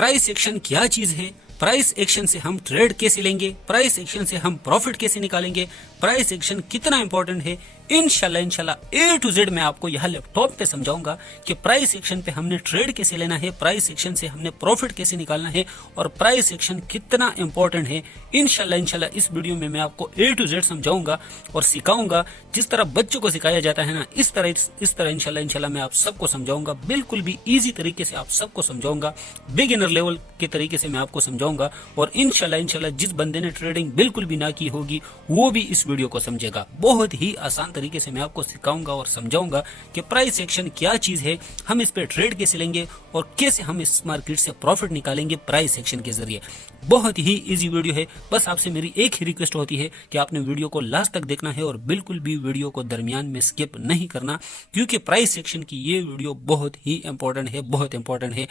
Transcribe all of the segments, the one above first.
Price action क्या चीज है, प्राइस एक्शन से हम ट्रेड कैसे लेंगे, प्राइस एक्शन से हम प्रॉफिट कैसे निकालेंगे, प्राइस एक्शन कितना इंपॉर्टेंट है, इंशाल्लाह ए टू जेड मैं आपको यहाँ लैपटॉप पे समझाऊंगा कि प्राइस एक्शन पे हमने ट्रेड कैसे लेना है, प्राइस एक्शन से हमने प्रॉफिट कैसे निकालना है और प्राइस एक्शन कितना इंपॉर्टेंट है। इंशाल्लाह इस वीडियो में मैं आपको ए टू जेड समझाऊंगा और सिखाऊंगा। जिस तरह बच्चों को सिखाया जाता है ना, इस तरह इंशाल्लाह मैं आप सबको समझाऊंगा। बिल्कुल भी इजी तरीके से आप सबको समझाऊंगा, बिगिनर लेवल के तरीके से मैं आपको समझाऊंगा और इंशाल्लाह जिस बंदे ने ट्रेडिंग बिल्कुल भी ना की होगी वो भी इस वीडियो को समझेगा। बहुत ही आसान तरीके से मैं आपको सिखाऊंगा और समझाऊंगा कि प्राइस एक्शन क्या चीज है, हम इस पे ट्रेड कैसे लेंगे और कैसे हम इस मार्केट से प्रॉफिट निकालेंगे प्राइस एक्शन के जरिए। बहुत ही इजी वीडियो है। बस आपसे मेरी एक ही रिक्वेस्ट होती है कि आपने वीडियो को लास्ट तक देखना है और बिल्कुल भी वीडियो को दरमियान में स्किप नहीं करना, क्योंकि प्राइस एक्शन की ये वीडियो बहुत ही इंपॉर्टेंट है, बहुत इंपॉर्टेंट है।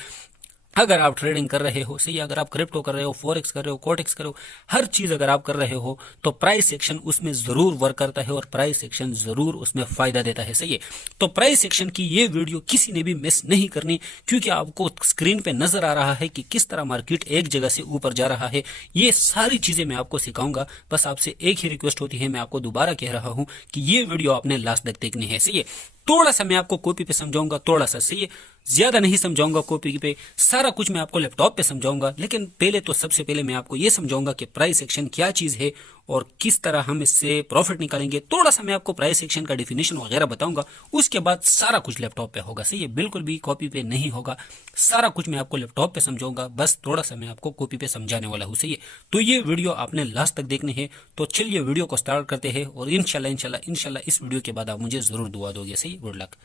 अगर आप ट्रेडिंग कर रहे हो, सही, अगर आप क्रिप्टो कर रहे हो, फॉरेक्स कर रहे हो, कोटेक्स कर रहे हो, हर चीज अगर आप कर रहे हो तो प्राइस एक्शन उसमें जरूर वर्क करता है और प्राइस एक्शन जरूर उसमें फायदा देता है, सही है। तो प्राइस एक्शन की ये वीडियो किसी ने भी मिस नहीं करनी, क्योंकि आपको स्क्रीन पे नजर आ रहा है कि किस तरह मार्केट एक जगह से ऊपर जा रहा है। ये सारी चीजें मैं आपको सिखाऊंगा। बस आपसे एक ही रिक्वेस्ट होती है, मैं आपको दोबारा कह रहा हूं कि ये वीडियो आपने लास्ट तक देखनी है, सही है। थोड़ा सा मैं आपको कॉपी पे समझाऊंगा, थोड़ा सा, सही है, ज्यादा नहीं समझाऊंगा कॉपी पे, सारा कुछ मैं आपको लैपटॉप पे समझाऊंगा। लेकिन पहले तो सबसे पहले मैं आपको ये समझाऊंगा कि प्राइस एक्शन क्या चीज है और किस तरह हम इससे प्रॉफिट निकालेंगे। थोड़ा सा मैं आपको प्राइस एक्शन का डिफिनेशन वगैरह बताऊंगा, उसके बाद सारा कुछ लैपटॉप पे होगा, सही है, बिल्कुल भी कॉपी पे नहीं होगा। सारा कुछ मैं आपको लैपटॉप पे समझाऊंगा, बस थोड़ा सा मैं आपको कॉपी पे समझाने वाला हूँ, सही है। तो ये वीडियो आपने लास्ट तक देखनी है। तो चलिए वीडियो को स्टार्ट करते हैं और इंशाल्लाह इस वीडियो के बाद आप मुझे जरूर दुआ दोगे, सही है। Good luck.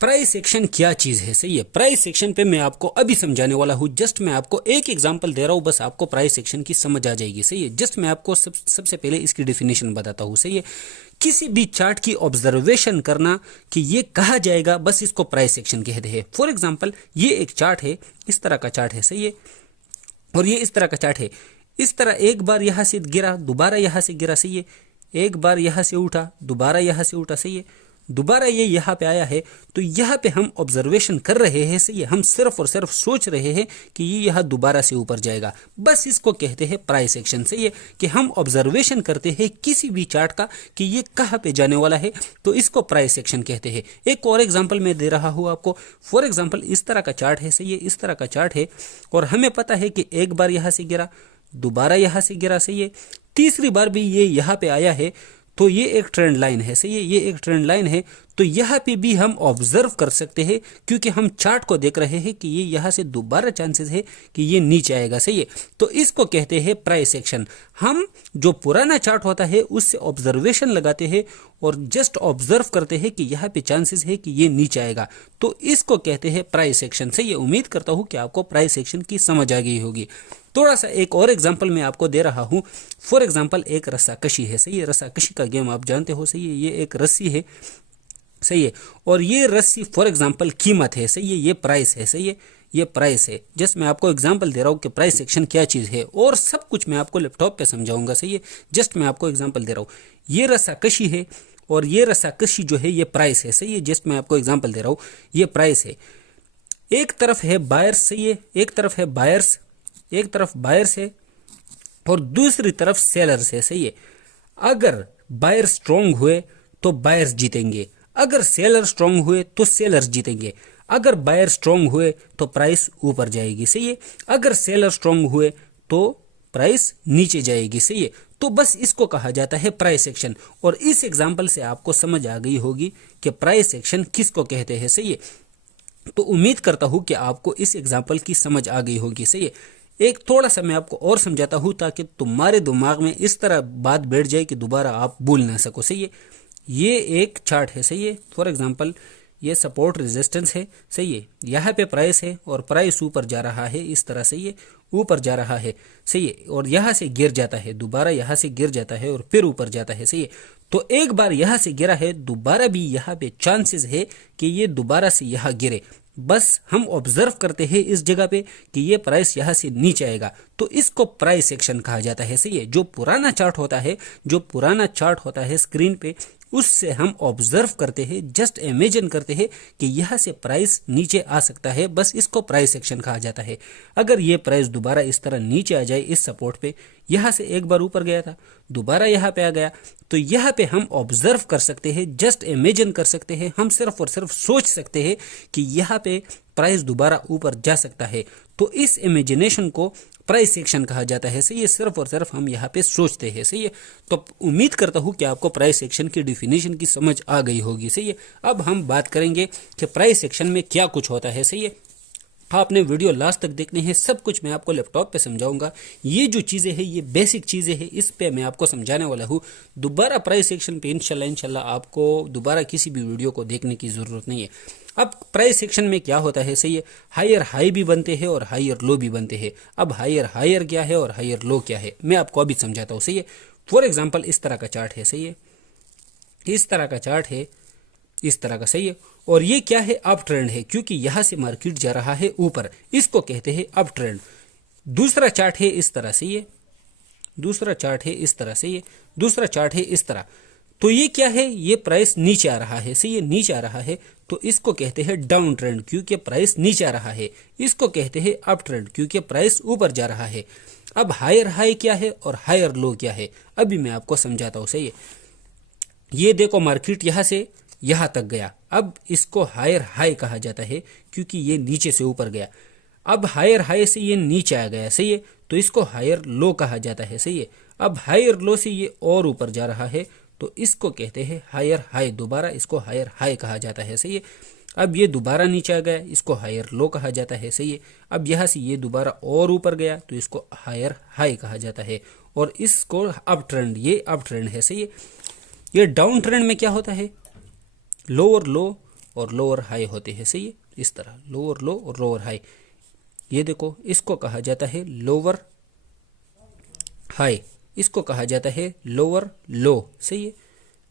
प्राइस एक्शन क्या चीज है, सही है। प्राइस एक्शन पे मैं आपको अभी समझाने वाला हूं। जस्ट मैं आपको एक एग्जांपल दे रहा हूं, बस आपको प्राइस एक्शन की समझ आ जाएगी, सही है। जस्ट मैं आपको सबसे पहले इसकी डेफिनेशन बताता हूं, सही है। किसी भी चार्ट की ऑब्जर्वेशन करना कि ये कहा जाएगा, बस इसको प्राइस एक्शन कहते हैं। फॉर एग्जाम्पल ये एक चार्ट है, इस तरह का चार्ट है, सही है, और ये इस तरह का चार्ट है। इस तरह एक बार यहां से गिरा, दोबारा यहां से गिरा, सही है, एक बार यहां से उठा, दोबारा यहां से उठा, सही है, दोबारा ये यहाँ पे आया है। तो यहाँ पे हम ऑब्जर्वेशन कर रहे हैं, सही है, हम सिर्फ और सिर्फ सोच रहे हैं कि ये यहाँ दोबारा से ऊपर जाएगा, बस इसको कहते हैं प्राइस एक्शन, सही है। कि हम ऑब्जर्वेशन करते हैं किसी भी चार्ट का कि ये कहाँ पे जाने वाला है, तो इसको प्राइस एक्शन कहते हैं। एक और एग्जाम्पल मैं दे रहा हूँ आपको। फॉर एग्जाम्पल इस तरह का चार्ट है, सही है, इस तरह का चार्ट है और हमें पता है कि एक बार यहाँ से गिरा, दोबारा यहाँ से गिरा, सही है, तीसरी बार भी ये यहाँ पे आया है। तो ये एक ट्रेंड लाइन है, सही है, ये एक ट्रेंड लाइन है। तो यहाँ पे भी हम ऑब्जर्व कर सकते हैं, क्योंकि हम चार्ट को देख रहे हैं कि ये यहाँ से दोबारा चांसेस है कि ये नीचे आएगा, सही है। तो इसको कहते हैं प्राइस एक्शन। हम जो पुराना चार्ट होता है उससे ऑब्जर्वेशन लगाते हैं और जस्ट ऑब्जर्व करते हैं कि यहाँ पे चांसेस है कि ये नीचे आएगा, तो इसको कहते हैं प्राइस एक्शन, सही है। उम्मीद करता हूँ कि आपको प्राइस एक्शन की समझ आ गई होगी। थोड़ा सा एक और एग्जांपल मैं आपको दे रहा हूं। फॉर एग्जांपल एक रस्साकशी है, सही है, रस्साकशी का गेम आप जानते हो, सही है, ये एक रस्सी है, सही है, और ये रस्सी फॉर एग्जांपल कीमत है, सही है, ये प्राइस है, सही है, ये प्राइस है। जस्ट मैं आपको एग्जांपल दे रहा हूं कि प्राइस एक्शन क्या चीज है और सब कुछ मैं आपको लैपटॉप पे समझाऊंगा, सही है। जस्ट मैं आपको एग्जाम्पल दे रहा हूँ, ये रस्साकशी है और ये रस्साकशी जो है ये प्राइस है, सही है। जस्ट मैं आपको एग्जाम्पल दे रहा हूँ, ये प्राइस है। एक तरफ है बायर्स, सही है, एक तरफ है बायर्स, एक तरफ बायर्स है और दूसरी तरफ सेलर्स है, सही है। अगर बायर स्ट्रांग हुए तो बायर्स जीतेंगे, अगर सेलर स्ट्रांग हुए तो सेलर्स जीतेंगे। अगर बायर स्ट्रांग हुए तो प्राइस ऊपर जाएगी, सही है, अगर सेलर स्ट्रांग हुए तो प्राइस नीचे जाएगी, सही है। तो बस इसको कहा जाता है प्राइस एक्शन। और इस एग्जाम्पल से आपको समझ आ गई होगी कि प्राइस एक्शन किसको कहते हैं, सही है। तो उम्मीद करता हूं कि आपको इस एग्जाम्पल की समझ आ गई होगी, सही है। एक थोड़ा सा मैं आपको और समझाता हूं ताकि तुम्हारे दिमाग में इस तरह बात बैठ जाए कि दोबारा आप भूल ना सको, सही है। ये एक चार्ट है, सही है, फॉर एग्जांपल ये सपोर्ट रेजिस्टेंस है, सही है, यहाँ पे प्राइस है और प्राइस ऊपर जा रहा है, इस तरह से ये ऊपर जा रहा है, सही है, और यहाँ से गिर जाता है, दोबारा यहाँ से गिर जाता है और फिर ऊपर जाता है, सही है। तो एक बार यहाँ से गिरा है, दोबारा भी यहाँ पे चांसेस है कि ये दोबारा से यहाँ गिरे। बस हम ऑब्जर्व करते हैं इस जगह पे कि ये प्राइस यहाँ से नीचे आएगा, तो इसको प्राइस एक्शन कहा जाता है, सही है। जो पुराना चार्ट होता है, जो पुराना चार्ट होता है स्क्रीन पे, उससे हम ऑब्जर्व करते हैं, जस्ट इमेजिन करते हैं कि यहाँ से प्राइस नीचे आ सकता है, बस इसको प्राइस एक्शन कहा जाता है। अगर ये प्राइस दोबारा इस तरह नीचे आ जाए इस सपोर्ट पे, यहाँ से एक बार ऊपर गया था, दोबारा यहाँ पे आ गया, तो यहाँ पे हम ऑब्जर्व कर सकते हैं, जस्ट इमेजिन कर सकते हैं, हम सिर्फ और सिर्फ सोच सकते हैं कि यहाँ पे प्राइस दोबारा ऊपर जा सकता है। तो इस इमेजिनेशन को प्राइस एक्शन कहा जाता है। सही है, सिर्फ और सिर्फ हम यहाँ पे सोचते हैं। सही है, तो उम्मीद करता हूँ कि आपको प्राइस एक्शन की डिफिनेशन की समझ आ गई होगी। सही है, अब हम बात करेंगे कि प्राइस एक्शन में क्या कुछ होता है। सही है, आपने वीडियो लास्ट तक देखनी है, सब कुछ मैं आपको लैपटॉप पे समझाऊंगा। ये जो चीज़ें हैं, ये बेसिक चीज़ें हैं, इस पे मैं आपको समझाने वाला हूँ। दोबारा प्राइस एक्शन पे इंशाल्लाह आपको दोबारा किसी भी वीडियो को देखने की ज़रूरत नहीं है। अब प्राइस एक्शन में क्या होता है, सही है, हायर हाई भी बनते हैं और हायर लो भी बनते हैं। अब हायर हायर क्या है और हायर लो क्या है, मैं आपको अभी समझाता हूँ। सही है, फॉर एग्जाम्पल इस तरह का चार्ट है। सही है, इस तरह का चार्ट है, इस तरह का। सही है, और ये क्या है, अप ट्रेंड है, क्योंकि यहां से मार्केट जा रहा है ऊपर, इसको कहते हैं अप ट्रेंड। दूसरा चार्ट है इस तरह से, ये दूसरा चार्ट है इस तरह से, ये दूसरा चार्ट है इस तरह। तो ये क्या है, ये प्राइस नीचे आ रहा है। सही है, नीचे आ रहा है, तो इसको कहते हैं डाउन ट्रेंड, क्योंकि प्राइस नीचे आ रहा है। इसको कहते हैं अप ट्रेंड, क्योंकि प्राइस ऊपर जा रहा है। अब हायर हाई क्या है और हायर लो क्या है, अभी मैं आपको समझाता हूं। सही है, ये देखो मार्केट यहां से यहां तक गया, अब इसको हायर हाई कहा जाता है, क्योंकि ये नीचे से ऊपर गया। अब हायर हाई से ये नीचे आ गया। सही है, तो इसको हायर लो कहा जाता है। सही है, अब हायर लो से ये और ऊपर जा रहा है, तो इसको कहते हैं हायर हाई, दोबारा इसको हायर हाई कहा जाता है। सही है, अब ये दोबारा नीचे आ गया, इसको हायर लो कहा जाता है। सही है, अब यहाँ से ये दोबारा और ऊपर गया, तो इसको हायर हाई कहा जाता है, और इसको अप ट्रेंड, ये अप ट्रेंड है। सही है, ये डाउन ट्रेंड में क्या होता है, लोअर लो और लोअर हाई होते हैं। सही है, इस तरह लोअर लो और लोअर हाई। ये देखो, इसको कहा जाता है लोअर हाई, इसको कहा जाता है लोअर लो। सही है,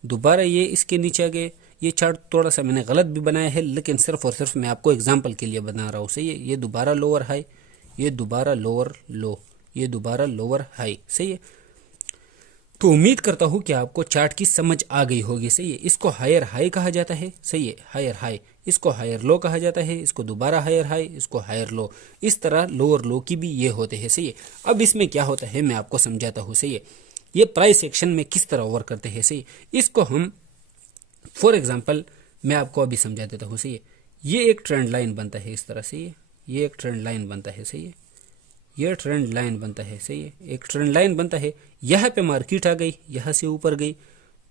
दोबारा ये इसके नीचे आ गए। ये चार्ट थोड़ा सा मैंने गलत भी बनाया है, लेकिन सिर्फ और सिर्फ मैं आपको एग्जांपल के लिए बना रहा हूँ। सही है, ये दोबारा लोअर हाई, ये दोबारा लोअर लो, ये दोबारा लोअर हाई। सही है, तो उम्मीद करता हूं कि आपको चार्ट की समझ आ गई होगी। सही है, इसको हायर हाई कहा जाता है। सही है, हायर हाई, इसको हायर लो कहा जाता है, इसको दोबारा हायर हाई, इसको हायर लो। इस तरह लोअर लो की भी ये होते हैं। सही है, अब इसमें क्या होता है मैं आपको समझाता हूँ। सही है, ये प्राइस एक्शन में किस तरह वर्क करते हैं। सही, इसको हम फॉर एग्जाम्पल मैं आपको अभी समझा देता हूँ। सही है, ये एक ट्रेंड लाइन बनता है इस तरह से, ये एक ट्रेंड लाइन बनता है। सही है, ये ट्रेंड लाइन बनता है। सही है, एक ट्रेंड लाइन बनता है, यहाँ पे मार्केट आ गई, यहाँ से ऊपर गई,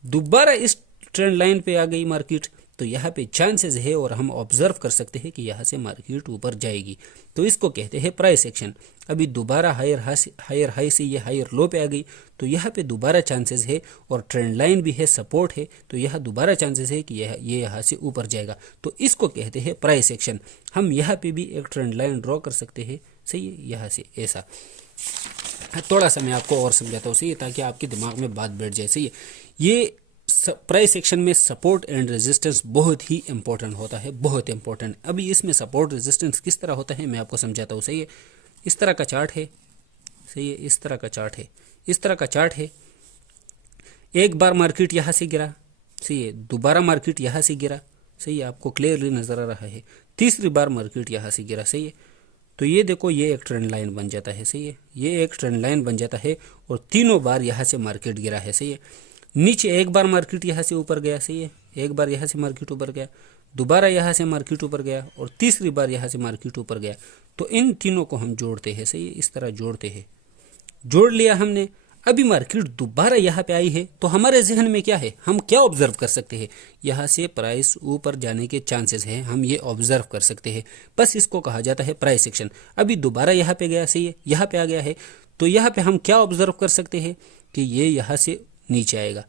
दोबारा इस ट्रेंड लाइन पे आ गई मार्केट, तो यहाँ पे चांसेस है और हम ऑब्जर्व कर सकते हैं कि यहाँ से मार्केट ऊपर जाएगी, तो इसको कहते हैं प्राइस एक्शन। अभी दोबारा हायर हाई से ये हायर लो पे आ गई, तो यहाँ पे दोबारा चांसेस है, और ट्रेंड लाइन भी है, सपोर्ट है, तो यहाँ दोबारा चांसेस है कि ये यहाँ से ऊपर जाएगा, तो इसको कहते हैं प्राइस एक्शन। हम यहाँ पे भी एक ट्रेंड लाइन ड्रॉ कर सकते हैं। सही है, यहाँ से ऐसा, थोड़ा सा मैं आपको और समझाता हूँ। सही है, ताकि आपके दिमाग में बात बैठ जाए। सही है, ये प्राइस एक्शन में सपोर्ट एंड रेजिस्टेंस बहुत ही इंपॉर्टेंट होता है, बहुत इंपॉर्टेंट। अभी इसमें सपोर्ट रेजिस्टेंस किस तरह होता है मैं आपको समझाता हूँ। सही है, इस तरह का चार्ट है। सही है, इस तरह का चार्ट है, इस तरह का चार्ट है। एक बार मार्केट यहाँ से गिरा। सही है, दोबारा मार्केट यहाँ से गिरा। सही है, आपको क्लियरली नजर आ रहा है। तीसरी बार मार्केट यहाँ से गिरा। सही है, तो ये देखो, ये एक ट्रेंड लाइन बन जाता है। सही है, ये एक ट्रेंड लाइन बन जाता है, और तीनों बार यहाँ से मार्केट गिरा है। सही है, नीचे एक बार मार्केट यहाँ से ऊपर गया। सही है, एक बार यहाँ से मार्केट ऊपर गया, दोबारा यहाँ से मार्केट ऊपर गया, और तीसरी बार यहाँ से मार्केट ऊपर गया। तो इन तीनों को हम जोड़ते हैं। सही है, इस तरह जोड़ते हैं, जोड़ लिया हमने। अभी मार्केट दोबारा यहाँ पे आई है, तो हमारे जहन में क्या है, हम क्या ऑब्जर्व कर सकते हैं, यहाँ से प्राइस ऊपर जाने के चांसेस हैं, हम ये ऑब्जर्व कर सकते हैं। बस इसको कहा जाता है प्राइस एक्शन। अभी दोबारा यहाँ पे गया। सही है, यहाँ पे आ गया है, तो यहाँ पे हम क्या ऑब्जर्व कर सकते हैं कि ये यहाँ से नीचे आएगा।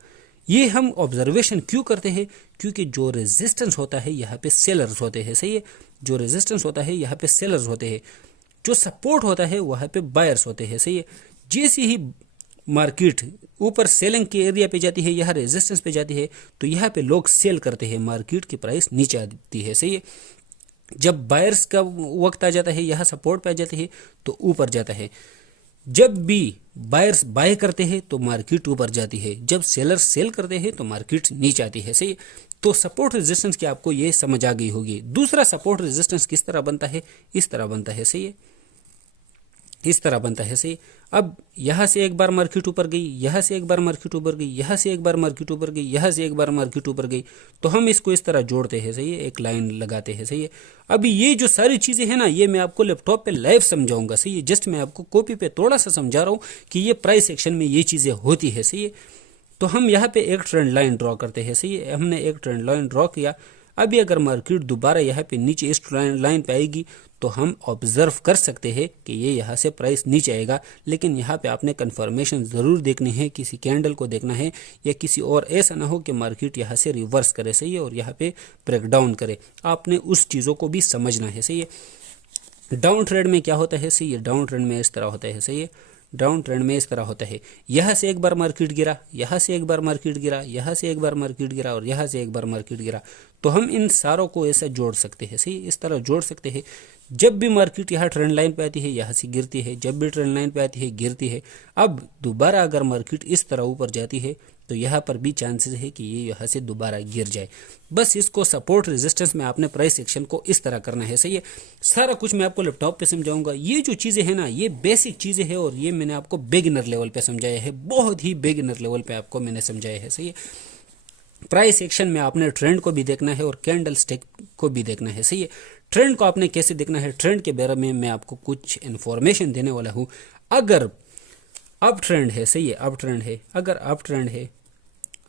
ये हम ऑब्जर्वेशन क्यों करते हैं, क्योंकि जो रेजिस्टेंस होता है यहाँ पे सेलर्स होते हैं। सही है, जो रेजिस्टेंस होता है यहाँ पे सेलर्स होते हैं, जो सपोर्ट होता है वहाँ पे बायर्स होते हैं। सही है, जैसे ही मार्केट ऊपर सेलिंग के एरिया पे जाती है, यहाँ रेजिस्टेंस पे जाती है, तो यहाँ पे लोग सेल करते हैं, मार्केट की प्राइस नीचे आती है। सही है, जब बायर्स का वक्त आ जाता है, यहाँ सपोर्ट पे आ जाते हैं, तो ऊपर जाता है। जब भी बायर्स बाय करते हैं तो मार्केट ऊपर जाती है, जब सेलर्स सेल करते हैं तो मार्केट नीचे आती है। सही। तो सपोर्ट रेजिस्टेंस की आपको ये समझ आ गई होगी। दूसरा सपोर्ट रेजिस्टेंस किस तरह बनता है, इस तरह बनता है। सही है, इस तरह बनता है। सही। अब यहां से एक बार मार्केट ऊपर गई, यहां से एक बार मार्केट ऊपर गई, यहां से एक बार मार्केट ऊपर गई, यहां से एक बार मार्केट ऊपर गई, तो हम इसको इस तरह जोड़ते हैं। सही है, एक लाइन लगाते हैं। सही है। अभी ये जो सारी चीजें हैं ना, ये मैं आपको लैपटॉप पे लाइव समझाऊंगा। सही है, जस्ट मैं आपको कॉपी पे थोड़ा सा समझा रहा हूं कि ये प्राइस एक्शन में ये चीजें होती है। सही है। तो हम यहाँ पे एक ट्रेंड लाइन ड्रॉ करते हैं। सही है, हमने एक ट्रेंड लाइन ड्रॉ किया। अभी अगर मार्केट दोबारा यहाँ पे नीचे इस लाइन पे आएगी तो हम ऑब्जर्व कर सकते हैं कि ये यहाँ से प्राइस नीचे आएगा, लेकिन यहाँ पे आपने कंफर्मेशन ज़रूर देखनी है, किसी कैंडल को देखना है या किसी और, ऐसा ना हो कि मार्केट यहाँ से रिवर्स करे। सही है, और यहाँ पे ब्रेकडाउन करे। आपने उस चीज़ों को भी समझना है। सही है। डाउन ट्रेंड में क्या होता है, सही है, डाउन ट्रेंड में इस तरह होता है। सही है, डाउन ट्रेंड में इस तरह होता है, यहाँ से एक बार मार्केट गिरा, यहाँ से एक बार मार्केट गिरा, यहाँ से एक बार मार्केट गिरा और यहाँ से एक बार मार्केट गिरा। तो हम इन सारों को ऐसा जोड़ सकते हैं। सही, इस तरह जोड़ सकते हैं। जब भी मार्केट यहाँ ट्रेंड लाइन पे आती है यहाँ से गिरती है, जब भी ट्रेंड लाइन पे आती है गिरती है। अब दोबारा अगर मार्केट इस तरह ऊपर जाती है तो यहाँ पर भी चांसेस है कि ये यहाँ से दोबारा गिर जाए। बस इसको सपोर्ट रेजिस्टेंस में आपने प्राइस एक्शन को इस तरह करना है। सही है, सारा कुछ मैं आपको लैपटॉप पे समझाऊंगा। ये जो चीज़ें हैं ना, ये बेसिक चीज़ें हैं और ये मैंने आपको बिगिनर लेवल पे समझाया है, बहुत ही बिगिनर लेवल पे आपको मैंने समझाया है। सही है, प्राइस एक्शन में आपने ट्रेंड को भी देखना है और कैंडल स्टिक को भी देखना है। सही है, ट्रेंड को आपने कैसे देखना है, ट्रेंड के बारे में मैं आपको कुछ इन्फॉर्मेशन देने वाला हूँ। अगर अप ट्रेंड है, सही है, अप ट्रेंड है, अगर अप ट्रेंड है,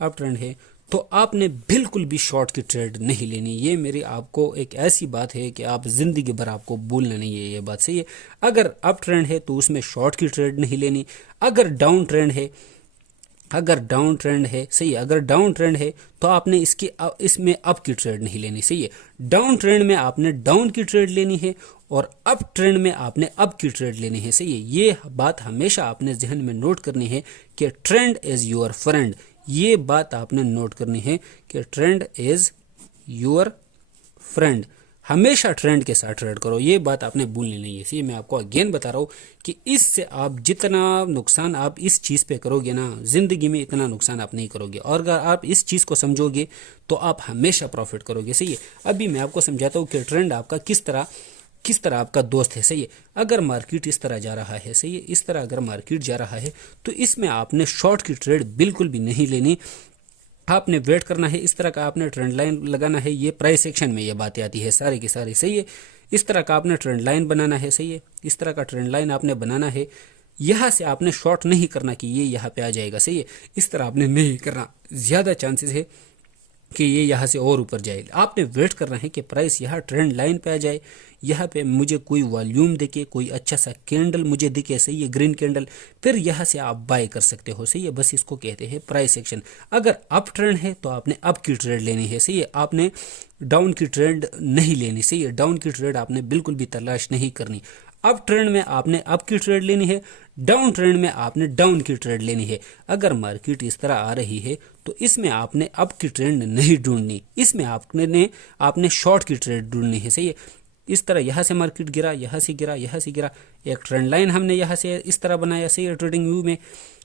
अप ट्रेंड है, तो आपने बिल्कुल भी शॉर्ट की ट्रेड नहीं लेनी। ये मेरी आपको एक ऐसी बात है कि आप जिंदगी भर आपको भूलना नहीं है ये बात। सही है, अगर अप ट्रेंड है तो उसमें शॉर्ट की ट्रेड नहीं लेनी। अगर डाउन ट्रेंड है, अगर डाउन ट्रेंड है, सही है, अगर डाउन ट्रेंड है तो आपने इसमें अप की ट्रेड नहीं लेनी। सही है, डाउन ट्रेंड में आपने डाउन की ट्रेड लेनी है और अप ट्रेंड में आपने अप की ट्रेड लेनी है। सही है, ये बात हमेशा आपने जहन में नोट करनी है कि ट्रेंड इज योर फ्रेंड। ये बात आपने नोट करनी है कि ट्रेंड इज योर फ्रेंड। हमेशा ट्रेंड के साथ ट्रेड करो, ये बात आपने भूलनी नहीं है। इसी मैं आपको अगेन बता रहा हूँ कि इससे आप जितना नुकसान आप इस चीज़ पे करोगे ना, जिंदगी में इतना नुकसान आप नहीं करोगे। और अगर आप इस चीज़ को समझोगे तो आप हमेशा प्रॉफिट करोगे। सही है, अभी मैं आपको समझाता हूँ कि ट्रेंड आपका किस तरह आपका दोस्त है। सही है, अगर मार्केट इस तरह जा रहा है, सही है, इस तरह अगर मार्केट जा रहा है तो इसमें आपने शॉर्ट की ट्रेड बिल्कुल भी नहीं लेनी। आपने वेट करना है, इस तरह का आपने ट्रेंड लाइन लगाना है। ये प्राइस एक्शन में ये बातें आती है सारी की सारी। सही है, इस तरह का आपने ट्रेंड लाइन बनाना है। सही है, इस तरह का ट्रेंड लाइन आपने बनाना है। यहाँ से आपने शॉर्ट नहीं करना कि ये यहाँ पे आ जाएगा। सही है, इस तरह आपने नहीं करना, ज़्यादा चांसेस है कि ये यहाँ से और ऊपर जाए। आपने वेट करना है कि प्राइस यहाँ ट्रेंड लाइन पे आ जाए, यहाँ पे मुझे कोई वॉल्यूम दिखे, कोई अच्छा सा कैंडल मुझे दिखे। सही है, ग्रीन कैंडल, फिर यहाँ से आप बाय कर सकते हो। सही है, बस इसको कहते हैं प्राइस एक्शन। अगर अप ट्रेंड है तो आपने अप की ट्रेड लेनी है। सही है, आपने डाउन की ट्रेड नहीं लेनी। सही है, डाउन की ट्रेड आपने बिल्कुल भी तलाश नहीं करनी। अप ट्रेंड में आपने अप की ट्रेड लेनी है, डाउन ट्रेंड में आपने डाउन की ट्रेड लेनी है। अगर मार्केट इस तरह आ रही है तो इसमें आपने अप की ट्रेंड नहीं ढूंढनी, इसमें आपने शॉर्ट की ट्रेड ढूंढनी है। सही है, इस तरह यहाँ से मार्केट गिरा, यहाँ से गिरा, यहाँ से गिरा, एक ट्रेंड लाइन हमने यहाँ से इस तरह बनाया। सही है, ट्रेडिंग व्यू में।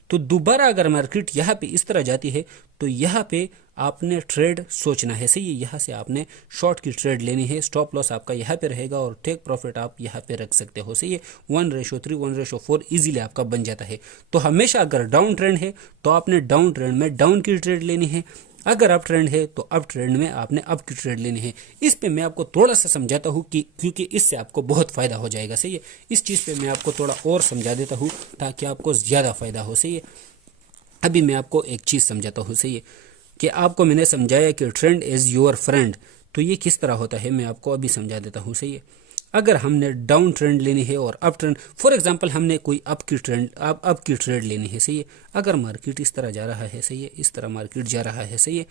तो दोबारा अगर मार्केट यहाँ पे इस तरह जाती है तो यहाँ पे आपने ट्रेड सोचना है। सही है, यहाँ से आपने शॉर्ट की ट्रेड लेनी है। स्टॉप लॉस आपका यहाँ पे रहेगा और टेक प्रॉफिट आप यहाँ पे रख सकते हो। सही है, 1:3, 1:4 इजीली आपका बन जाता है। तो हमेशा अगर डाउन ट्रेंड है तो आपने डाउन ट्रेंड में डाउन की ट्रेड लेनी है, अगर अप ट्रेंड है तो अप ट्रेंड में आपने अप की ट्रेड लेनी है। इस पे मैं आपको थोड़ा सा समझाता हूँ कि क्योंकि इससे आपको बहुत फायदा हो जाएगा। सही है, इस चीज़ पे मैं आपको थोड़ा और समझा देता हूँ ताकि आपको ज़्यादा फायदा हो। सही है, अभी मैं आपको एक चीज़ समझाता हूँ। सही है, कि आपको मैंने समझाया कि ट्रेंड इज़ योर फ्रेंड, तो ये किस तरह होता है मैं आपको अभी समझा देता हूँ। सही है, अगर हमने डाउन ट्रेंड लेनी है और अप ट्रेंड, फॉर एग्जांपल हमने कोई अप की ट्रेड लेनी है। सही है, अगर मार्केट इस तरह जा रहा है, सही है, इस तरह मार्केट जा रहा है। सही है,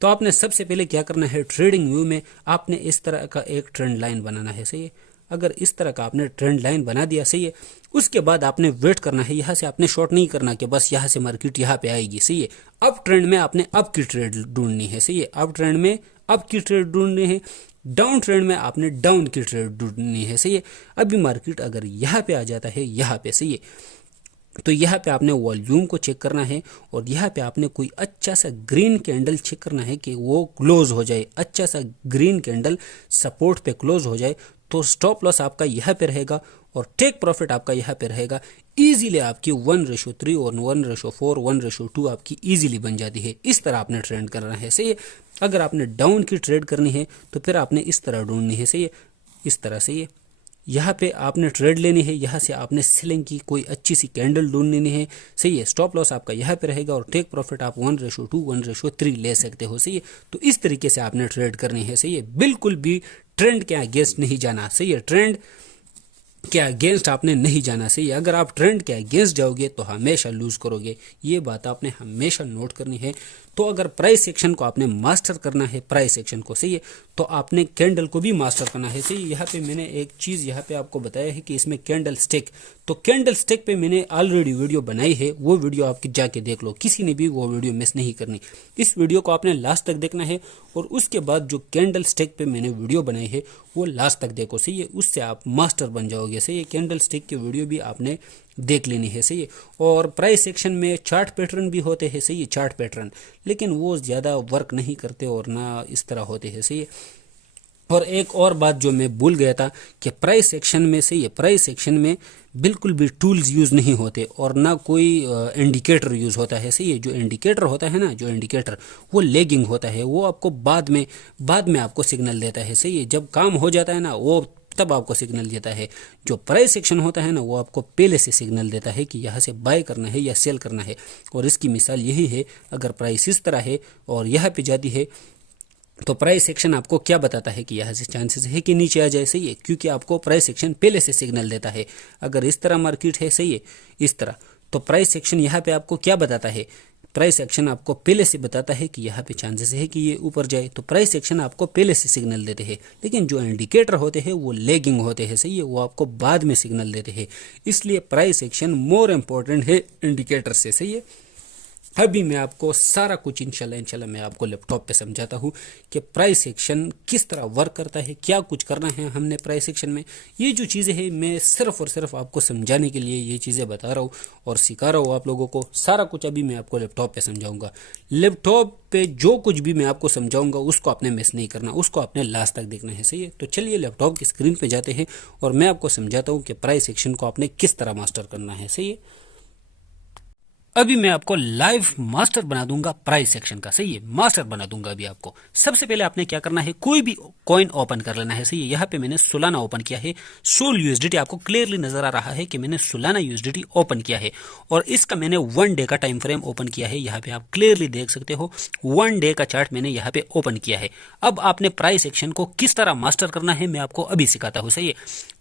तो आपने सबसे पहले क्या करना है, ट्रेडिंग व्यू में आपने इस तरह का एक ट्रेंड लाइन बनाना है। सही है, अगर इस तरह का आपने ट्रेंड लाइन बना दिया, सही है, उसके बाद आपने वेट करना है। यहाँ से आपने शॉर्ट नहीं करना कि बस यहाँ से मार्केट यहाँ पे आएगी। सही है, अप ट्रेंड में आपने अप की ट्रेड ढूंढनी है। सही है, अप ट्रेंड में अप की ट्रेड ढूंढनी है, डाउन ट्रेंड में आपने डाउन की ट्रेड ढूंढनी है। सही है, अभी मार्केट अगर यहाँ पे आ जाता है, यहाँ पे, सही है, तो यहाँ पे आपने वॉल्यूम को चेक करना है और यहाँ पे आपने कोई अच्छा सा ग्रीन कैंडल चेक करना है कि वो क्लोज हो जाए, अच्छा सा ग्रीन कैंडल सपोर्ट पे क्लोज हो जाए। तो स्टॉप लॉस आपका यहाँ पे रहेगा और टेक प्रॉफिट आपका यहाँ पे रहेगा। इजीली आपकी 1:3 और 1:4 1:2 आपकी इजीली बन जाती है। इस तरह आपने ट्रेड करना है, सही है। अगर आपने डाउन की ट्रेड करनी है तो फिर आपने इस तरह ढूंढनी है, सही है, इस तरह से। ये यहाँ पे आपने ट्रेड लेनी है, यहाँ से आपने सेलिंग की कोई अच्छी सी कैंडल ढूंढनी है, सही है। स्टॉप लॉस आपका यहाँ पे रहेगा और टेक प्रॉफिट आप 1:2 1:3 ले सकते हो, सही है। तो इस तरीके से आपने ट्रेड करनी है, सही है। बिल्कुल भी ट्रेंड के अगेंस्ट नहीं जाना, सही है। ट्रेंड के अगेंस्ट आपने नहीं जाना, सही है। अगर आप ट्रेंड के अगेंस्ट जाओगे तो हमेशा लूज करोगे, ये बात आपने हमेशा नोट करनी है। तो अगर प्राइस एक्शन को आपने मास्टर करना है, प्राइस एक्शन को, सही है, तो आपने कैंडल को भी मास्टर करना है, सही है। यहाँ पे मैंने एक चीज़ यहाँ पे आपको बताया है कि इसमें कैंडल स्टिक, तो कैंडल स्टिक पे मैंने ऑलरेडी वीडियो बनाई है, वो वीडियो आप जाके देख लो, किसी ने भी वो वीडियो मिस नहीं करनी। इस वीडियो को आपने लास्ट तक देखना है और उसके बाद जो कैंडल स्टिक पे मैंने वीडियो बनाई है वो लास्ट तक देखो, सही है। उससे आप मास्टर बन जाओगे, सही है। कैंडल स्टिक की वीडियो भी आपने देख लेनी है, सही है। और प्राइस सेक्शन में चार्ट पैटर्न भी होते हैं, सही है, चार्ट पैटर्न, लेकिन वो ज़्यादा वर्क नहीं करते और ना इस तरह होते हैं, सही है। और एक और बात जो मैं भूल गया था कि प्राइस सेक्शन में, सही है, प्राइस सेक्शन में बिल्कुल भी टूल्स यूज़ नहीं होते और ना कोई इंडिकेटर यूज़ होता है, सही है। जो इंडिकेटर होता है ना, जो इंडिकेटर वो लेगिंग होता है, वो आपको बाद में आपको सिग्नल देता है, सही है। जब काम हो जाता है ना वो तब आपको सिग्नल देता है। जो प्राइस सेक्शन होता है ना वो आपको पहले से सिग्नल देता है कि यहाँ से बाय करना है या सेल करना है। और इसकी मिसाल यही है, अगर प्राइस इस तरह है और यहाँ पे जाती है तो प्राइस सेक्शन आपको क्या बताता है कि यहाँ से चांसेस है कि नीचे आ जाए, सही है, क्योंकि आपको प्राइस सेक्शन पहले से सिग्नल देता है। अगर इस तरह मार्केट है, सही है, इस तरह, तो प्राइस सेक्शन यहाँ पे आपको क्या बताता है, प्राइस एक्शन आपको पहले से बताता है कि यहाँ पे चांसेस है कि ये ऊपर जाए, तो प्राइस एक्शन आपको पहले से सिग्नल देते हैं। लेकिन जो इंडिकेटर होते हैं वो लेगिंग होते हैं, सही है, वो आपको बाद में सिग्नल देते हैं। इसलिए प्राइस एक्शन मोर इम्पोर्टेंट है इंडिकेटर से, सही है। अभी मैं आपको सारा कुछ इंशाल्लाह मैं आपको लैपटॉप पे समझाता हूँ कि प्राइस एक्शन किस तरह वर्क करता है, क्या कुछ करना है हमने प्राइस एक्शन में। ये जो चीज़ें हैं मैं सिर्फ और सिर्फ आपको समझाने के लिए ये चीज़ें बता रहा हूँ और सिखा रहा हूँ आप लोगों को। सारा कुछ अभी मैं आपको लैपटॉप पे समझाऊंगा। लैपटॉप पे जो कुछ भी मैं आपको समझाऊंगा उसको आपने मिस नहीं करना, उसको आपने लास्ट तक देखना है, सही है। तो चलिए लैपटॉप की स्क्रीन पर जाते हैं और मैं आपको समझाता हूँ कि प्राइस एक्शन को आपने किस तरह मास्टर करना है, सही है। अभी मैं आपको लाइव मास्टर बना दूंगा प्राइस सेक्शन का, सही है, मास्टर बना दूंगा अभी आपको। सबसे पहले आपने क्या करना है, कोई भी कॉइन ओपन कर लेना है, सही है। यहाँ पे मैंने सोलाना ओपन किया है, सोल यूएसडीटी, आपको क्लियरली नजर आ रहा है कि मैंने सोलाना यूएसडीटी ओपन किया है और इसका मैंने 1 डे का टाइम फ्रेम ओपन किया है। यहाँ पे आप क्लियरली देख सकते हो 1 डे का चार्ट मैंने यहाँ पे ओपन किया है। अब आपने प्राइस सेक्शन को किस तरह मास्टर करना है मैं आपको अभी सिखाता हूँ, सही है।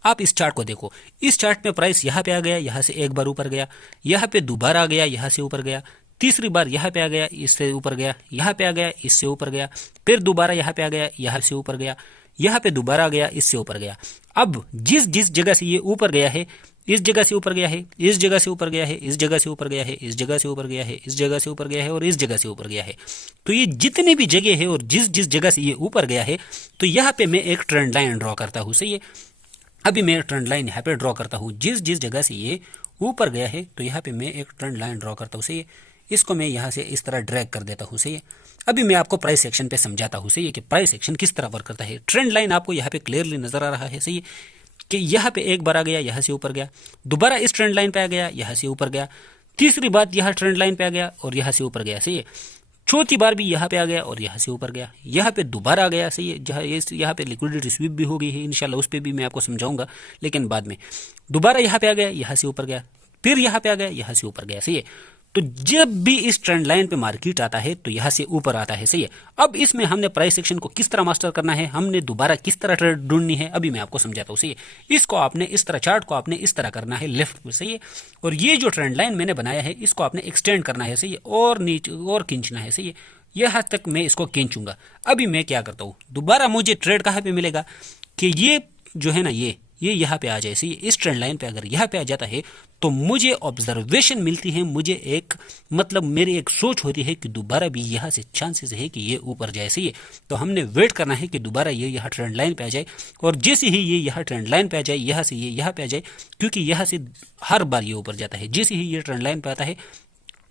आप इस चार्ट को देखो, इस चार्ट में प्राइस यहाँ पे आ गया, यहाँ से एक बार ऊपर गया, यहाँ पे दोबारा आ गया, यहाँ से ऊपर गया, तीसरी बार यहाँ पे आ गया, इससे ऊपर गया, यहाँ पे आ गया, इससे ऊपर गया, फिर दोबारा यहाँ पे आ गया, यहाँ से ऊपर गया, यहाँ पे दोबारा आ गया, इससे ऊपर गया। अब जिस जिस जगह से ये ऊपर गया है, इस जगह से ऊपर गया है, इस जगह से ऊपर गया है, इस जगह से ऊपर गया है, इस जगह से ऊपर गया है, इस जगह से ऊपर गया है और इस जगह से ऊपर गया है। तो ये जितनी भी जगह है और जिस जिस जगह से ये ऊपर गया है, तो यहाँ पे मैं एक ट्रेंड लाइन ड्रॉ करता हूँ, सही है। अभी मैं ट्रेंड लाइन यहाँ पे ड्रॉ करता हूँ, जिस जिस जगह से ये ऊपर गया है तो यहाँ पे मैं एक ट्रेंड लाइन ड्रॉ करता हूँ, सही है। इसको मैं यहाँ से इस तरह ड्रैग कर देता हूँ, सही है। अभी मैं आपको प्राइस सेक्शन पे समझाता हूँ, सही है, कि प्राइस सेक्शन किस तरह वर्क करता है। ट्रेंड लाइन आपको यहाँ पे क्लियरली नजर आ रहा है, सही है, कि यहाँ पे एक बार आ गया, यहाँ से ऊपर गया, दोबारा इस ट्रेंड लाइन पे आ गया, यहाँ से ऊपर गया, तीसरी बार यहाँ ट्रेंड लाइन पे आ गया और यहाँ से ऊपर गया, सही है। चौथी बार भी यहाँ पे आ गया और यहाँ से ऊपर गया, यहाँ पे दोबारा आ गया, सही है। जहाँ यहाँ पे लिक्विडिटी स्वीप भी हो गई है, इंशाल्लाह उस पर भी मैं आपको समझाऊंगा, लेकिन बाद में। दोबारा यहाँ पे आ गया, यहाँ से ऊपर गया, फिर यहाँ पे आ गया, यहाँ से ऊपर गया, सही है। तो जब भी इस ट्रेंड लाइन पे मार्केट आता है तो यहाँ से ऊपर आता है, सही है। अब इसमें हमने प्राइस सेक्शन को किस तरह मास्टर करना है, हमने दोबारा किस तरह ट्रेड ढूंढनी है, अभी मैं आपको समझाता हूँ, सही है। इसको आपने इस तरह, चार्ट को आपने इस तरह करना है लेफ्ट में, सही है। और ये जो ट्रेंड लाइन मैंने बनाया है इसको आपने एक्सटेंड करना है, सही है, और नीचे और खींचना है, सही है। यहाँ तक मैं इसको खींचूंगा। अभी मैं क्या करता हूँ, दोबारा मुझे ट्रेड कहाँ पे मिलेगा कि ये जो है ना, ये यहाँ पे आ जाए, सही है, इस ट्रेंड लाइन पे अगर यहाँ पे आ जाता है तो मुझे ऑब्जर्वेशन मिलती है, मुझे एक मतलब मेरी एक सोच होती है कि दोबारा भी यहाँ से चांसेस है कि ये ऊपर जाए, सही है। तो हमने वेट करना है कि दोबारा ये यहाँ ट्रेंड लाइन पे आ जाए, और जैसे ही ये यहाँ ट्रेंड लाइन पे आ जाए, यहाँ से ये यहाँ पे आ जाए, क्योंकि यहाँ से हर बार ये ऊपर जाता है, जैसे ही ये ट्रेंड लाइन पे आता है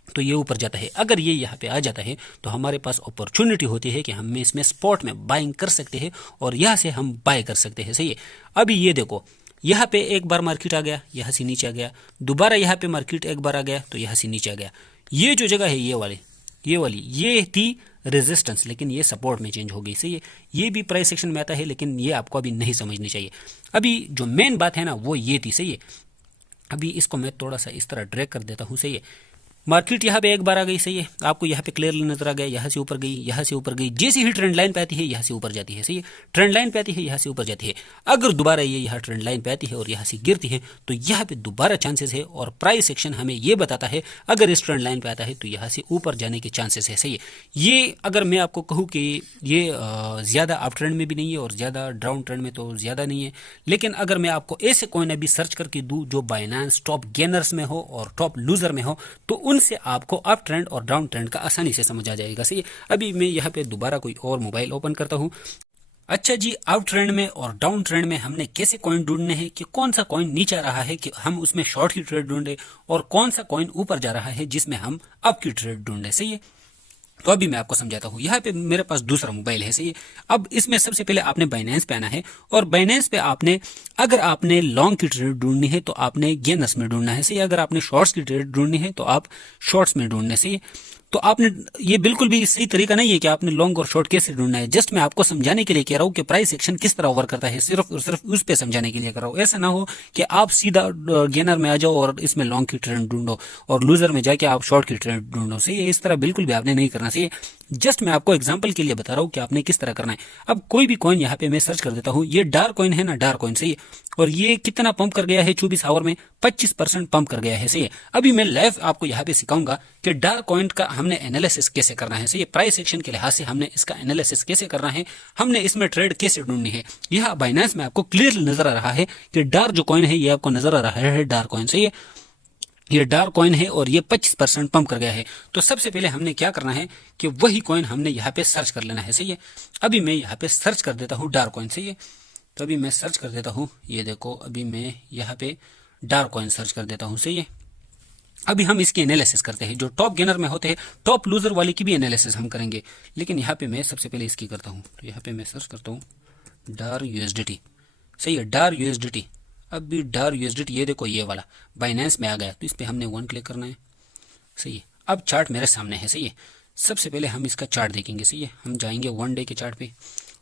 तो ये ऊपर जाता है। अगर ये यहाँ पे आ जाता है तो हमारे पास अपॉर्चुनिटी होती है कि हम इसमें स्पॉट में बाइंग कर सकते हैं और यहाँ से हम बाय कर सकते हैं, सही है। अभी ये देखो, यहाँ पे एक बार मार्केट आ गया, यहाँ से नीचे आ गया, दोबारा यहाँ पे मार्केट एक बार आ गया तो यहाँ से नीचे आ गया। ये जो जगह है ये वाली ये थी रेजिस्टेंस, लेकिन ये सपोर्ट में चेंज हो गई, सही है। ये भी प्राइस सेक्शन में आता है, लेकिन ये आपको अभी नहीं समझनी चाहिए। अभी जो मेन बात है ना वो ये थी, सही है। अभी इसको मैं थोड़ा सा इस तरह ड्रैग कर देता हूँ, सही है। मार्केट यहाँ पे एक बार आ गई, सही है, आपको यहाँ पे क्लियरली नजर आ गया, यहाँ से ऊपर गई, यहाँ से ऊपर गई, जैसे ही ट्रेंड लाइन पे आती है यहाँ से ऊपर जाती है, सही है। ट्रेंड लाइन पे आती है यहाँ से ऊपर जाती है। अगर दोबारा ये यहाँ ट्रेंड लाइन पे आती है और यहाँ से गिरती है तो यहाँ पे दोबारा चांसेस है, और प्राइस सेक्शन हमें ये बताता है अगर इस ट्रेंड लाइन पे आता है तो यहाँ से ऊपर जाने के चांसेस है, सही है। ये अगर मैं आपको कहूँ कि ये ज्यादा अप ट्रेंड में भी नहीं है और ज्यादा डाउन ट्रेंड में तो ज्यादा नहीं है, लेकिन अगर मैं आपको ऐसे कॉइन अभी सर्च करके दूं जो बाइनेंस टॉप गेनर्स में हो और टॉप लूजर में हो, तो उनसे आपको अप ट्रेंड और डाउन ट्रेंड का आसानी से समझ आ जाएगा, सही है। अभी मैं यहाँ पे दोबारा कोई और मोबाइल ओपन करता हूँ। अच्छा जी, अप ट्रेंड में और डाउन ट्रेंड में हमने कैसे कॉइन ढूंढने हैं कि कौन सा कॉइन नीचे आ रहा है कि हम उसमें शॉर्ट की ट्रेड ढूंढे, और कौन सा कॉइन ऊपर जा रहा है जिसमें हम अप की ट्रेड ढूंढे, सही है। तो अभी मैं आपको समझाता हूँ। यहाँ पे मेरे पास दूसरा मोबाइल है, सही है। अब इसमें सबसे पहले आपने बाइनेंस पे आना है, और बाइनेंस पे आपने अगर आपने लॉन्ग की ट्रेड ढूंढनी है तो आपने गेनर्स में ढूंढना है, सही है। अगर आपने शॉर्ट्स की ट्रेड ढूंढनी है तो आप शॉर्ट्स में ढूंढने, सही है। तो आपने ये बिल्कुल भी सही तरीका नहीं है कि आपने लॉन्ग और शॉर्ट कैसे ढूंढना है। जस्ट मैं आपको समझाने के लिए कह रहा हूँ कि प्राइस एक्शन किस तरह वर्क करता है, सिर्फ और सिर्फ उस पे समझाने के लिए कर रहा हूँ। ऐसा ना हो कि आप सीधा गेनर में आ जाओ और इसमें लॉन्ग की ट्रेंड ढूंढो और लूजर में जाके आप शॉर्ट की ट्रेंड ढूंढो, सही है। इस तरह बिल्कुल भी आपने नहीं करना, सही है। जस्ट मैं आपको एग्जांपल के लिए बता रहा हूँ कि आपने किस तरह करना है। अब कोई भी कॉइन यहाँ पे मैं सर्च कर देता हूँ, ये डार्क कॉइन है ना, डार्क कॉइन, सही है। और ये कितना पंप कर गया है 24 आवर में, 25% पंप कर गया है, सही है। अभी मैं लाइव आपको यहाँ पे सिखाऊंगा कि डार्क कॉइन का हमने एनालिसिस कैसे करना है, सही है। प्राइस एक्शन के लिहाज से हमने इसका एनालिसिस कैसे करना है, हमने इसमें ट्रेड कैसे ढूंढनी है। यह बाइनेंस में आपको क्लियरली नजर आ रहा है कि डार्क जो कॉइन है ये आपको नजर आ रहा है डार्क कॉइन, सही है। ये डार्क कॉइन है और ये 25% पंप कर गया है। तो सबसे पहले हमने क्या करना है कि वही कॉइन हमने यहाँ पे सर्च कर लेना है, सही है। अभी मैं यहाँ पे सर्च कर देता हूँ डार्क कॉइन, सही है। तो अभी मैं सर्च कर देता हूँ, ये देखो अभी मैं यहाँ पे डार्क कॉइन सर्च कर देता हूँ, सही है। अभी हम इसकी एनालिसिस करते हैं, जो टॉप गेनर में होते हैं, टॉप लूजर वाले की भी एनालिसिस हम करेंगे, लेकिन यहाँ पे मैं सबसे पहले इसकी करता हूँ। तो यहाँ पे मैं सर्च करता हूँ डार यूएसडीटी, सही है, डार यूएसडीटी। अब भी डार यूएसडीटी, ये देखो ये वाला बाइनेंस में आ गया, तो इस पर हमने 1 क्लिक करना है, सही है। अब चार्ट मेरे सामने है, सही है। सबसे पहले हम इसका चार्ट देखेंगे, सही है। हम जाएंगे 1 डे के चार्ट पे।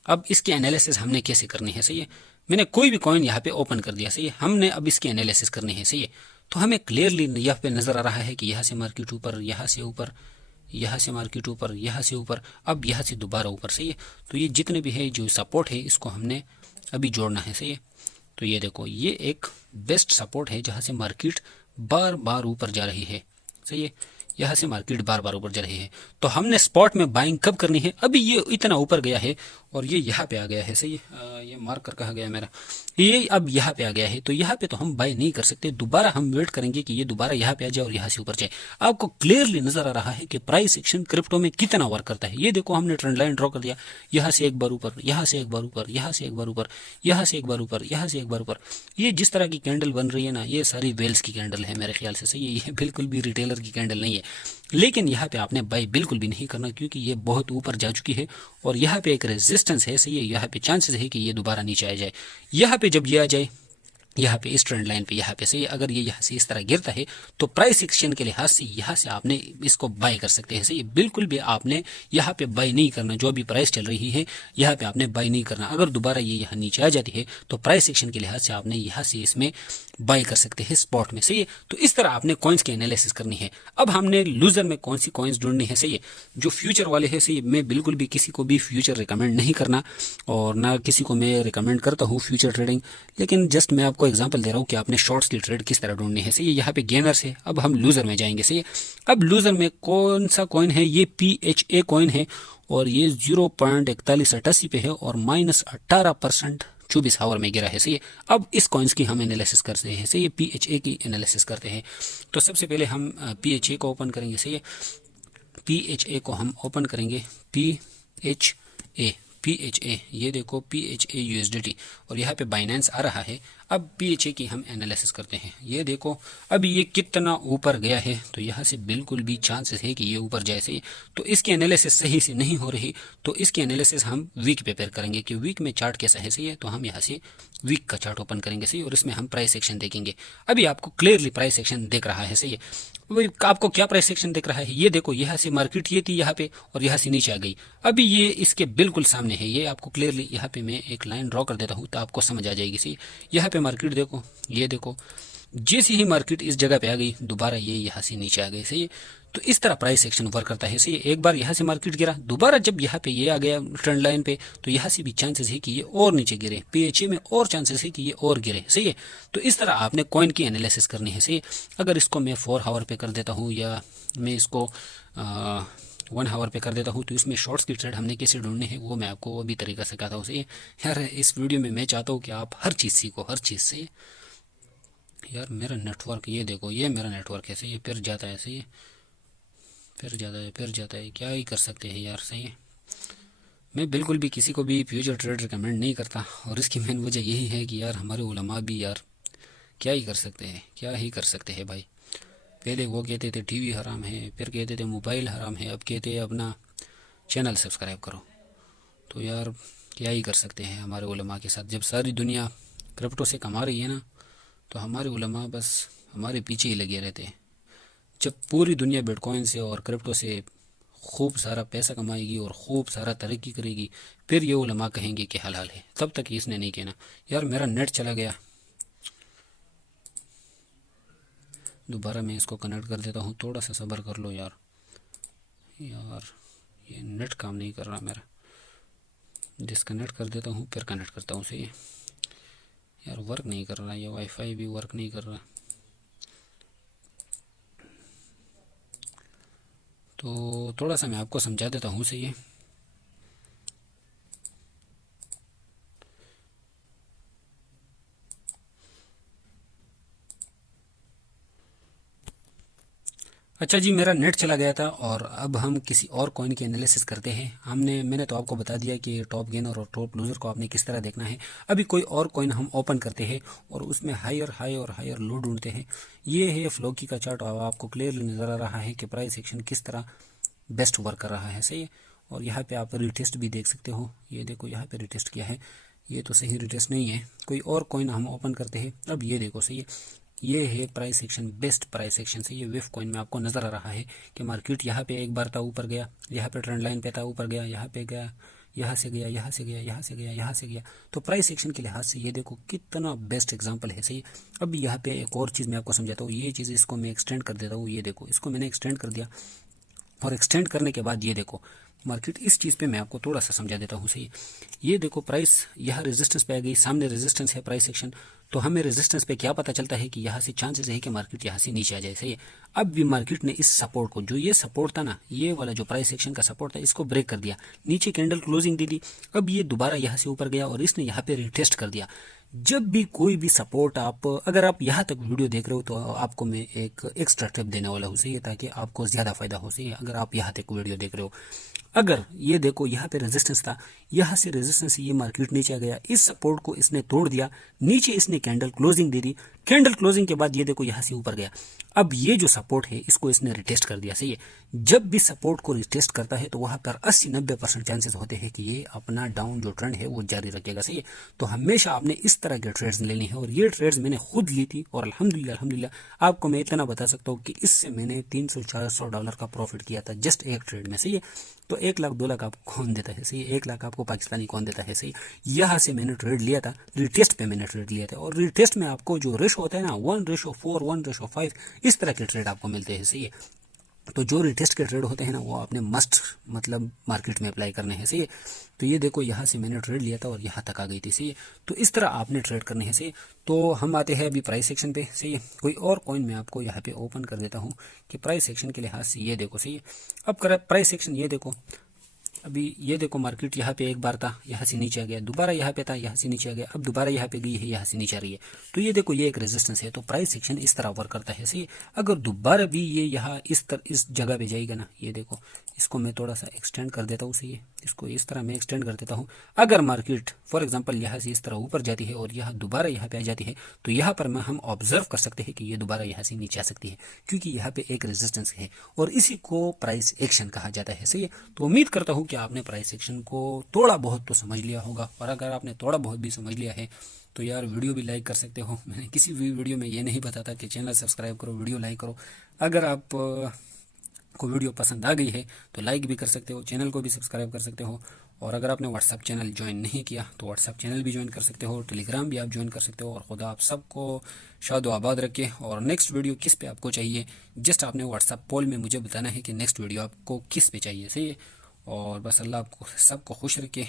अब इसकी एनालिसिस हमने कैसे करनी है, सही है। मैंने कोई भी कॉइन यहाँ पे ओपन कर दिया, सही है। हमने अब इसकी एनालिसिस करनी है, सही है। तो हमें क्लियरली यहाँ पे नजर आ रहा है कि यहाँ से मार्केट ऊपर, यहाँ से ऊपर, यहाँ से मार्केट ऊपर, यहाँ से ऊपर, अब यहाँ से दोबारा ऊपर, सही है। तो ये जितने भी है जो सपोर्ट है इसको हमने अभी जोड़ना है, सही है। तो ये देखो ये एक बेस्ट सपोर्ट है जहाँ से मार्केट बार बार ऊपर जा रही है, सही है। यहाँ से मार्केट बार बार ऊपर जा रही है। तो हमने स्पॉट में बाइंग कब करनी है, अभी ये इतना ऊपर गया है और ये यहाँ पे आ गया है, सही है। ये मार्कर कहाँ गया मेरा, ये अब यहाँ पे आ गया है, तो यहाँ पे तो हम बाय नहीं कर सकते। दोबारा हम वेट करेंगे कि ये दोबारा यहाँ पे आ जाए और यहाँ से ऊपर जाए। आपको क्लियरली नजर आ रहा है कि प्राइस एक्शन क्रिप्टो में कितना वर्क करता है। ये देखो हमने ट्रेंड लाइन ड्रॉ कर दिया, यहाँ से एक बार ऊपर, यहाँ से एक बार ऊपर, यहाँ से एक बार ऊपर, यहाँ से एक बार ऊपर, यहाँ से एक बार ऊपर। ये जिस तरह की कैंडल बन रही है ना, ये सारी वेल्स की कैंडल है मेरे ख्याल से, सही है। ये बिल्कुल भी रिटेलर की कैंडल नहीं है। लेकिन यहाँ पे आपने बाय बिल्कुल भी नहीं करना, क्योंकि ये बहुत ऊपर जा चुकी है और यहाँ पे एक रेजिस्टेंस है, सही है। यहाँ पे चांसेस है कि ये दोबारा नीचे आ जाए। यहाँ पे जब ये आ जाए, यहाँ पे इस ट्रेंड लाइन पे यहाँ पे, सही है, अगर ये यहाँ से इस तरह गिरता है तो प्राइस एक्शन के लिहाज से यहाँ से आपने इसको बाय कर सकते हैं, सही है। बिल्कुल भी आपने यहाँ पे बाय नहीं करना, जो अभी प्राइस चल रही है यहाँ पे आपने बाय नहीं करना। अगर दोबारा ये यहाँ नीचे आ जाती है तो प्राइस एक्शन के लिहाज से आपने यहाँ से इसमें बाय कर सकते हैं स्पॉट में, सही है। तो इस तरह आपने कॉइन्स की एनालिसिस करनी है। अब हमने लूजर में कौन सी कॉइन्स ढूंढनी है, सही है। जो फ्यूचर वाले हैं, सही है, मैं बिल्कुल भी किसी को भी फ्यूचर रिकमेंड नहीं करना और ना किसी को मैं रिकमेंड करता हूँ फ्यूचर ट्रेडिंग, लेकिन जस्ट मैं आपको एग्जांपल दे रहा हूँ कि आपने शॉर्ट्स की ट्रेड किस तरह ढूंढनी है, सही है। यहाँ पे गेनर्स है, अब हम लूजर में जाएंगे, सही है। अब लूजर में कौन सा कॉइन है, ये PHA कॉइन है और ये 0.4188 पे है और -18% 24 आवर में गिरा है, सही है। अब इस कॉइन्स की हम एनालिसिस करते हैं, सही है, PHA की एनालिसिस करते हैं। तो सबसे पहले हम PHA को ओपन करेंगे, सही है। PHA को हम ओपन करेंगे, PHA PHA, ये देखो PHA USDT, और यहाँ पे बाइनेंस आ रहा है। अब PHA की हम एनालिसिस करते हैं, ये देखो अब ये कितना ऊपर गया है। तो यहाँ से बिल्कुल भी चांसेस है कि ये ऊपर जाए, सही। तो इसकी एनालिसिस सही से नहीं हो रही, तो इसकी एनालिसिस हम वीक पे करेंगे कि वीक में चार्ट कैसा है, सही है। तो हम यहाँ से वीक का चार्ट ओपन करेंगे, सही, और इसमें हम प्राइस एक्शन देखेंगे। अभी आपको क्लियरली प्राइस एक्शन दिख रहा है, सही है। वही आपको क्या प्राइस सेक्शन दिख रहा है, ये देखो, यहाँ से मार्केट ये थी यहाँ पे, और यहाँ से नीचे आ गई। अभी ये इसके बिल्कुल सामने है, ये आपको क्लियरली यहाँ पे मैं एक लाइन ड्रॉ कर देता हूँ तो आपको समझ आ जाएगी। सही, यहाँ पे मार्केट देखो, ये देखो, जैसी ही मार्केट इस जगह पे आ गई, दोबारा ये यहाँ से नीचे आ गई, सही है। तो इस तरह प्राइस एक्शन वर्क करता है, सही है। एक बार यहाँ से मार्केट गिरा, दोबारा जब यहाँ पे ये आ गया ट्रेंड लाइन पे, तो यहाँ से भी चांसेस है कि ये और नीचे गिरे, PHA में और चांसेस है कि ये और गिरे, सही है। तो इस तरह आपने कॉइन की एनालिसिस करनी है, सही है। अगर इसको मैं 4 आवर पे कर देता हूँ, या मैं इसको 1 आवर पे कर देता हूँ, तो इसमें शॉर्ट्स की ट्रेड हमने कैसे ढूंढनी है वो मैं आपको अभी तरीका सिखाता हूँ, सही है। यार इस वीडियो में मैं चाहता हूँ कि आप हर चीज़ सीखो, हर चीज़ से। यार मेरा नेटवर्क, ये देखो, ये मेरा नेटवर्क है, सही है, फिर जाता है, सही है, फिर जाता है, फिर जाता है, क्या ही कर सकते हैं यार, सही है। मैं बिल्कुल भी किसी को भी फ्यूचर ट्रेड रिकमेंड नहीं करता, और इसकी मेन वजह यही है कि यार हमारे उलमा भी यार क्या ही कर सकते हैं, क्या ही कर सकते हैं भाई। पहले वो कहते थे टीवी हराम है, फिर कहते थे मोबाइल हराम है, अब कहते हैं अपना चैनल सब्सक्राइब करो। तो यार क्या ही कर सकते हैं हमारे उलमा के साथ। जब सारी दुनिया क्रिप्टो से कमा रही है ना, तो हमारे उलमा बस हमारे पीछे ही लगे रहते हैं। जब पूरी दुनिया बिटकॉइन से और क्रिप्टो से खूब सारा पैसा कमाएगी और खूब सारा तरक्की करेगी, फिर ये उलमा कहेंगे कि हलाल है, तब तक इसने नहीं कहना। यार मेरा नेट चला गया, दोबारा मैं इसको कनेक्ट कर देता हूँ, थोड़ा सा सब्र कर लो यार। यार ये नेट काम नहीं कर रहा मेरा, डिसकनेक्ट कर देता हूँ फिर कनेक्ट करता हूँ, सही है। यार वर्क नहीं कर रहा, ये वाईफाई भी वर्क नहीं कर रहा। तो थोड़ा सा मैं आपको समझा देता हूँ, सही है। अच्छा जी, मेरा नेट चला गया था, और अब हम किसी और कॉइन की एनालिसिस करते हैं। मैंने तो आपको बता दिया कि टॉप गेनर और टॉप लूजर को आपने किस तरह देखना है। अभी कोई और कॉइन हम ओपन करते हैं और उसमें हायर हाई और हायर लो ढूंढते हैं। ये है फ्लोकी का चार्ट, और आपको क्लियरली नज़र आ रहा है कि प्राइस एक्शन किस तरह बेस्ट वर्क कर रहा है, सही है। और यहाँ पे आप रिटेस्ट भी देख सकते हो, ये देखो यहाँ पे रिटेस्ट किया है, ये तो सही रिटेस्ट नहीं है। कोई और कॉइन हम ओपन करते हैं, अब ये देखो, सही है, ये है price section, best price section से। ये विफ कॉइन में आपको नज़र आ रहा है कि मार्केट यहाँ पे एक बार था ऊपर गया, यहाँ पे ट्रेंड लाइन पे था ऊपर गया, यहाँ पे गया, यहाँ से गया, यहाँ से गया, यहाँ से गया, यहाँ से गया। तो प्राइस सेक्शन के लिहाज से ये देखो कितना बेस्ट एग्जांपल है, सही। अब यहाँ पे एक और चीज़ मैं आपको समझाता हूँ, ये चीज़ इसको मैं एक्सटेंड कर देता हूँ, ये देखो इसको मैंने एक्सटेंड कर दिया, और एक्सटेंड करने के बाद ये देखो मार्केट, इस चीज़ पे मैं आपको थोड़ा सा समझा देता हूँ, सही। ये देखो प्राइस यहाँ रेजिस्टेंस पे आ गई, सामने रेजिस्टेंस है प्राइस सेक्शन, तो हमें रेजिस्टेंस पे क्या पता चलता है कि यहाँ से चांसेस है कि मार्केट यहाँ से नीचे आ जाए, सही है। अब भी मार्केट ने इस सपोर्ट को, जो ये सपोर्ट था ना, ये वाला जो प्राइस सेक्शन का सपोर्ट था, इसको ब्रेक कर दिया, नीचे कैंडल क्लोजिंग दे दी। अब ये दोबारा यहाँ से ऊपर गया और इसने यहाँ पे रिटेस्ट कर दिया। जब भी कोई भी सपोर्ट अगर आप यहाँ तक वीडियो देख रहे हो, तो आपको मैं एक एक्स्ट्रा टिप देने वाला हूँ, सही है, ताकि आपको ज़्यादा फायदा हो, सही है। अगर आप यहाँ तक वीडियो देख रहे हो, अगर ये देखो यहाँ पे रेजिस्टेंस था, यहाँ से रेजिस्टेंस ये मार्केट नीचे आ गया, इस सपोर्ट को इसने तोड़ दिया, नीचे इसने कैंडल क्लोजिंग दे दी, कैंडल क्लोजिंग के बाद ये देखो यहाँ से ऊपर गया। अब ये जो सपोर्ट है इसको इसने रिटेस्ट कर दिया, सही है। जब भी सपोर्ट को रिटेस्ट करता है तो वहाँ पर 80-90% चांसेस होते हैं कि ये अपना डाउन जो ट्रेंड है वो जारी रखेगा, सही है। तो हमेशा आपने इस तरह के ट्रेड्स लेने हैं, और ये ट्रेड्स मैंने खुद ली थी, और अल्हम्दुलिल्लाह आपको मैं इतना बता सकता हूँ कि इससे मैंने $300-400 का प्रॉफिट किया था जस्ट एक ट्रेड में, सही है। तो 1 लाख 2 लाख आपको कौन देता है, सही। 1 लाख आपको पाकिस्तानी कौन देता है, सही। यहाँ से मैंने ट्रेड लिया था, रिटेस्ट पे मैंने ट्रेड लिया था, और रिटेस्ट में आपको जो रेशो होता है ना, 1:4, 1:5, इस तरह के ट्रेड आपको मिलते हैं, सही है। तो जो रिटेस्ट के ट्रेड होते हैं ना, वो आपने मस्ट मतलब मार्केट में अप्लाई करने हैं, सही है। तो ये देखो यहाँ से मैंने ट्रेड लिया था और यहाँ तक आ गई थी, सही है। तो इस तरह आपने ट्रेड करने हैं, सही है। तो हम आते हैं अभी प्राइस सेक्शन पे, सही है। कोई और कॉइन मैं आपको यहाँ पे ओपन कर देता हूँ कि प्राइस सेक्शन के लिहाज से ये देखो, सही है। अब प्राइस सेक्शन ये देखो, अभी ये देखो मार्केट यहाँ पे एक बार था, यहाँ से नीचे आ गया, दोबारा यहाँ पे था, यहाँ से नीचे आ गया, अब दोबारा यहाँ पे गई है, यहाँ से नीचे आ रही है। तो ये देखो ये एक रेजिस्टेंस है। तो प्राइस एक्शन इस तरह वर्क करता है, सही है। अगर दोबारा भी ये यहाँ इस जगह पे जाएगा ना, ये देखो इसको मैं थोड़ा सा एक्सटेंड कर देता हूँ, सही है। इसको इस तरह मैं एक्सटेंड कर देता हूँ। अगर मार्केट फॉर एग्जांपल यहाँ से इस तरह ऊपर जाती है और यहाँ दोबारा यहाँ पे आ जाती है, तो यहाँ पर हम ऑब्जर्व कर सकते हैं कि ये दोबारा यहाँ से नीचे आ सकती है, क्योंकि यहाँ पे एक रेजिस्टेंस है और इसी को प्राइस एक्शन कहा जाता है, सही है। तो उम्मीद करता हूँ कि आपने प्राइस एक्शन को थोड़ा बहुत तो समझ लिया होगा, और अगर आपने थोड़ा बहुत भी समझ लिया है तो यार वीडियो भी लाइक कर सकते हो। मैंने किसी भी वीडियो में ये नहीं बताता कि चैनल सब्सक्राइब करो, वीडियो लाइक करो। अगर आप को वीडियो पसंद आ गई है तो लाइक भी कर सकते हो, चैनल को भी सब्सक्राइब कर सकते हो। और अगर आपने व्हाट्सअप चैनल ज्वाइन नहीं किया तो व्हाट्सअप चैनल भी ज्वाइन कर सकते हो, टेलीग्राम भी आप ज्वाइन कर सकते हो। और खुदा आप सबको शाद व आबाद रखे। और नेक्स्ट वीडियो किस पे आपको चाहिए, जस्ट आपने व्हाट्सअप पोल में मुझे बताना है कि नेक्स्ट वीडियो आपको किस पे चाहिए, सही है। और बस अल्लाह आपको सबको खुश रखे।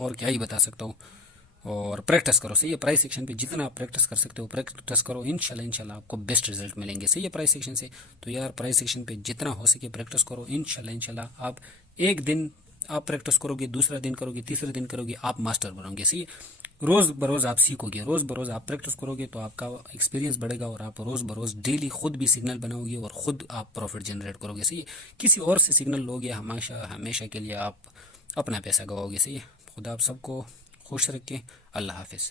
और क्या ही बता सकता हूँ। और प्रैक्टिस करो, सही है। प्राइस सेक्शन पे जितना आप प्रैक्टिस कर सकते हो प्रैक्टिस करो, इंशाल्लाह आपको बेस्ट रिजल्ट मिलेंगे, सही है, प्राइस सेक्शन से। तो यार प्राइस सेक्शन पे जितना हो सके प्रैक्टिस करो, इंशाल्लाह आप एक दिन आप प्रैक्टिस करोगे, दूसरा दिन करोगे, तीसरे दिन करोगे, आप मास्टर बनोगे, सही है। रोज़ बरोज़ आप सीखोगे, रोज़ बरोज़ आप प्रैक्टिस करोगे तो आपका एक्सपीरियंस बढ़ेगा और आप रोज़ बरोज़ डेली खुद भी सिग्नल बनाओगे और ख़ुद आप प्रॉफिट जनरेट करोगे, सही है। किसी और से सिग्नल लोगे हमेशा हमेशा के लिए आप अपना पैसा गवाओगे, सही है। खुदा आप सबको खुश रखें। अल्लाह हाफिज़।